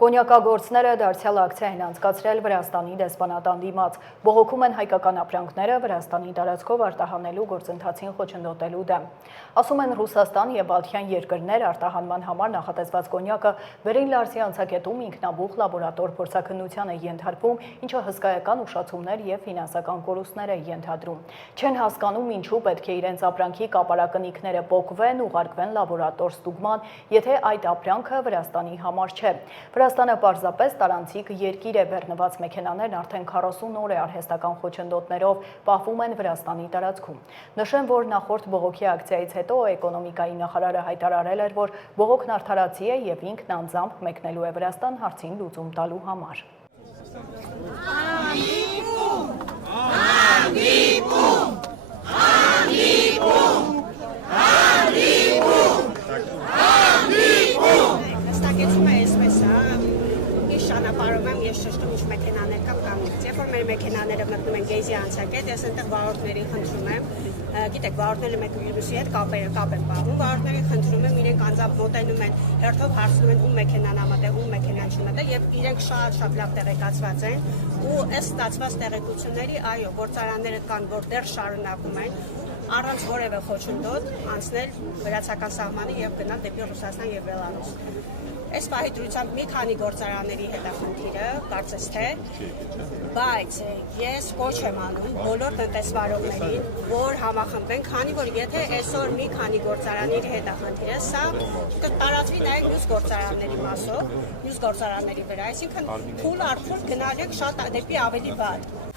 Կոնյակագործները դարձյալ ակցիա են անցկացրել Վրաստանի դեսպանատան դիմաց, բողոքում են հայկական ապրանքները Վրաստանի տարածքով արտահանելու գործընթացին խոչընդոտելու դեմ։ Ասում են Ռուսաստան և Բալթյան երկրներ արտահանման համար նախատեսված կոնյակը Վերին Լարսի անցակետում ինքնաբուխ լաբորատոր փորձաքննության է ենթարկվում, ինչը հսկայական ուշացումներ և ֆինանսական կորուստներ է ենթադրում։ Չեն հասկանում ինչու պետք է իրենց ապրանքի կապարակնիկները պոկվեն, ուղարկվեն լաբորատոր ստուգման, եթե այդ ապրանքը Վրաստանի համար չէ։ Վրաստանը պարզապես տարանցիկ երկիր է, բեռնված մեքենաներն արդեն 40 օր է արհեստական խոչընդոտներով պահվում են Վրաստանի տարածքում։ Նշեմ, որ նախորդ բողոքի ակցիայից հետո էկոնոմիկայի նախարարը հայտարարել էր, որ բողոքն արդարացի է և ինքն անձամբ մեկնելու է Վրաստան հարցին լուծում տալու համար։ Ես շշտում ինչ մեքենաներ կամ կանից, երբ որ մեր մեքենաները մտնում են գեյզի անցակետ, ես այնտեղ վարորդներին խնդրում եմ, գիտեք, վարորդները մեկը մյուսի հետ կապ են պահում, վարորդներին խնդրում եմ, իրենք անձամբ մոտենում են, հերթով հարցնում են ում մեքենան ամատեղ, ում մեքենան չի մտել, եւ իրենք շատ լավ տեղեկացված են, ու այս ստացված տեղեկությունների, այո, գործարանները կան, որ դեռ շարունակում են առանց որևէ խոչընդոտ անցնել վրացական սահմանը եւ գնալ դեպի Ռուսաստան եւ Բելարուս։ Այս պահի դրությամբ մի քանի գործարանների հետ է խնդիրը, կարծես թե, բայց ես կոչ եմ անում բոլոր տնտեսվարողներին, որ համախմբեն, քանի որ եթե այսօր մի քանի գործարանների հետ է խնդիրը, սա կտարածվի նաև մյուս գործարանների մասով, մյուս գործարանների վրա, այսինքն փուլ առ փուլ գնալու ենք շատ դեպի ավելի վատ։